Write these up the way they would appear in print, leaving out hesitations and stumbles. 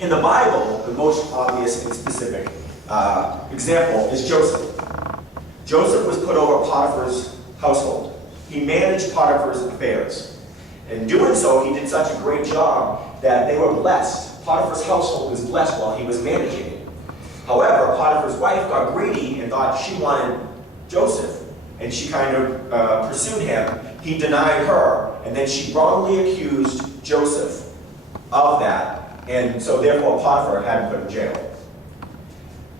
In the Bible, the most obvious and specific example is Joseph. Joseph was put over Potiphar's household. He managed Potiphar's affairs. In doing so, he did such a great job that they were blessed. Potiphar's household was blessed while he was managing it. However, Potiphar's wife got greedy and thought she wanted Joseph, and she kind of pursued him. He denied her, and then she wrongly accused Joseph of that, and so therefore Potiphar had him put in jail.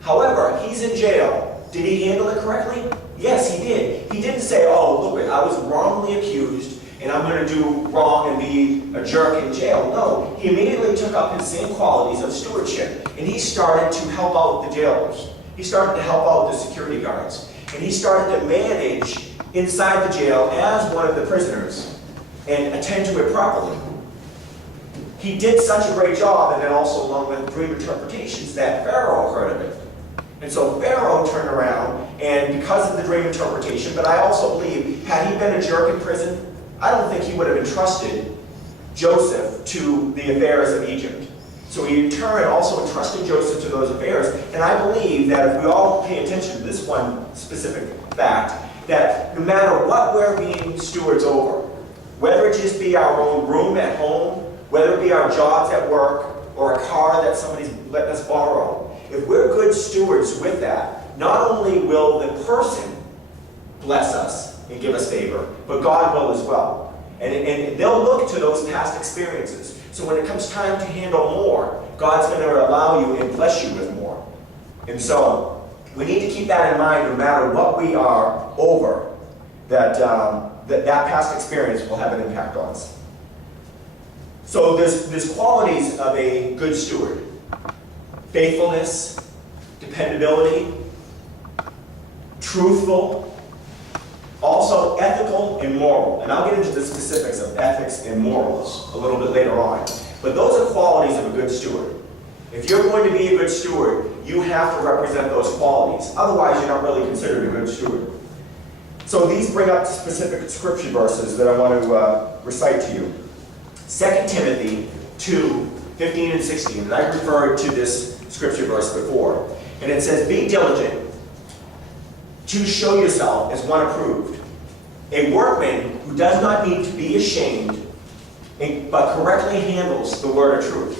However, he's in jail. Did he handle it correctly? Yes, he did. He didn't say, oh, look, I was wrongly accused, and I'm going to do wrong and be a jerk in jail. No, he immediately took up his same qualities of stewardship, and he started to help out the jailers. He started to help out the security guards, and he started to manage inside the jail as one of the prisoners and attend to it properly. He did such a great job, and then also along with dream interpretations, that Pharaoh heard of it. And so Pharaoh turned around, and because of the dream interpretation, but I also believe, had he been a jerk in prison, I don't think he would have entrusted Joseph to the affairs of Egypt. So he in turn also entrusted Joseph to those affairs. And I believe that if we all pay attention to this one specific fact, that no matter what we're being stewards over, whether it just be our own room at home, whether it be our jobs at work, or a car that somebody's letting us borrow, if we're good stewards with that, not only will the person bless us and give us favor, but God will as well. And they'll look to those past experiences. So when it comes time to handle more, God's going to allow you and bless you with more. And so we need to keep that in mind no matter what we are over, that past experience will have an impact on us. So there's qualities of a good steward. Faithfulness, dependability, truthful, also ethical and moral. And I'll get into the specifics of ethics and morals a little bit later on. But those are qualities of a good steward. If you're going to be a good steward, you have to represent those qualities. Otherwise, you're not really considered a good steward. So these bring up specific scripture verses that I want to recite to you. 2 Timothy 2:15 and 16. And I referred to this scripture verse before. And it says, be diligent to show yourself as one approved, a workman who does not need to be ashamed, but correctly handles the word of truth.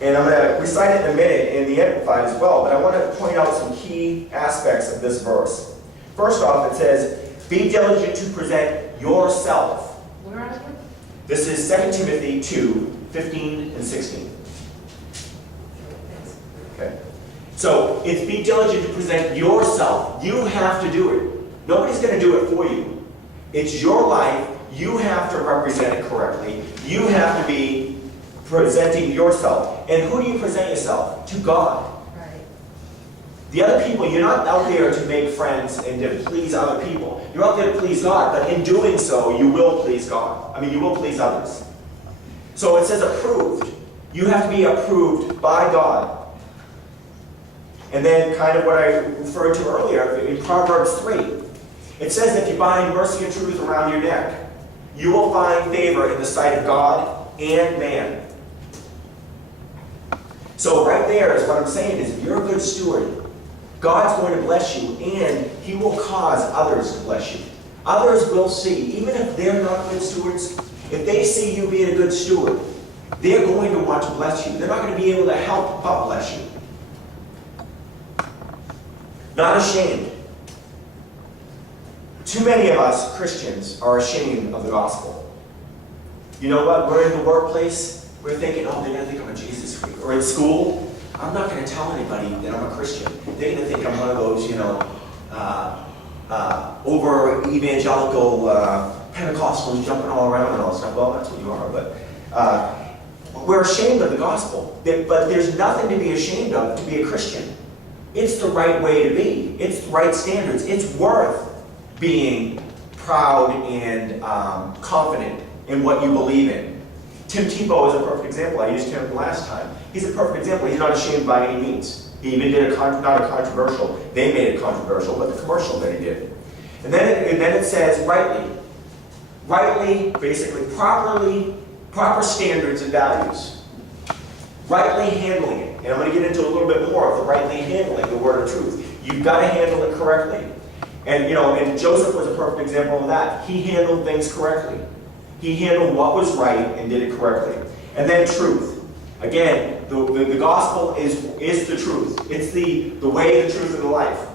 And I'm going to recite it in a minute in the Amplified as well, but I want to point out some key aspects of this verse. First off, it says, be diligent to present yourself. Where are you? This is 2 Timothy 2:15 and 16. Okay. So it's be diligent to present yourself. You have to do it. Nobody's going to do it for you. It's your life. You have to represent it correctly. You have to be presenting yourself. And who do you present yourself? To God. Right. The other people, you're not out there to make friends and to please other people. You're out there to please God, but in doing so, you will please God. I mean, you will please others. So it says approved. You have to be approved by God. And then kind of what I referred to earlier in Proverbs 3. It says if you bind mercy and truth around your neck, you will find favor in the sight of God and man. So right there is what I'm saying is if you're a good steward, God's going to bless you and He will cause others to bless you. Others will see, even if they're not good stewards, if they see you being a good steward, they're going to want to bless you. They're not going to be able to help but bless you. Not ashamed. Too many of us Christians are ashamed of the gospel. You know what? We're in the workplace. We're thinking, oh, they're going to think I'm a Jesus freak. Or in school, I'm not going to tell anybody that I'm a Christian. They're going to think I'm one of those, over evangelical Pentecostals jumping all around and all stuff. Well, that's what you are, but we're ashamed of the gospel. But there's nothing to be ashamed of to be a Christian. It's the right way to be. It's the right standards. It's worth being proud and confident in what you believe in. Tim Tebow is a perfect example. I used him last time. He's a perfect example. He's not ashamed by any means. He even did not a controversial. They made it controversial, but the commercial that he did. And then it says rightly. Rightly, basically, proper standards and values. Rightly handling it. And I'm going to get into a little bit more of the rightly handling the word of truth. You've got to handle it correctly. And and Joseph was a perfect example of that. He handled things correctly. He handled what was right and did it correctly. And then truth. Again, the gospel is the truth. It's the way, the truth, and the life.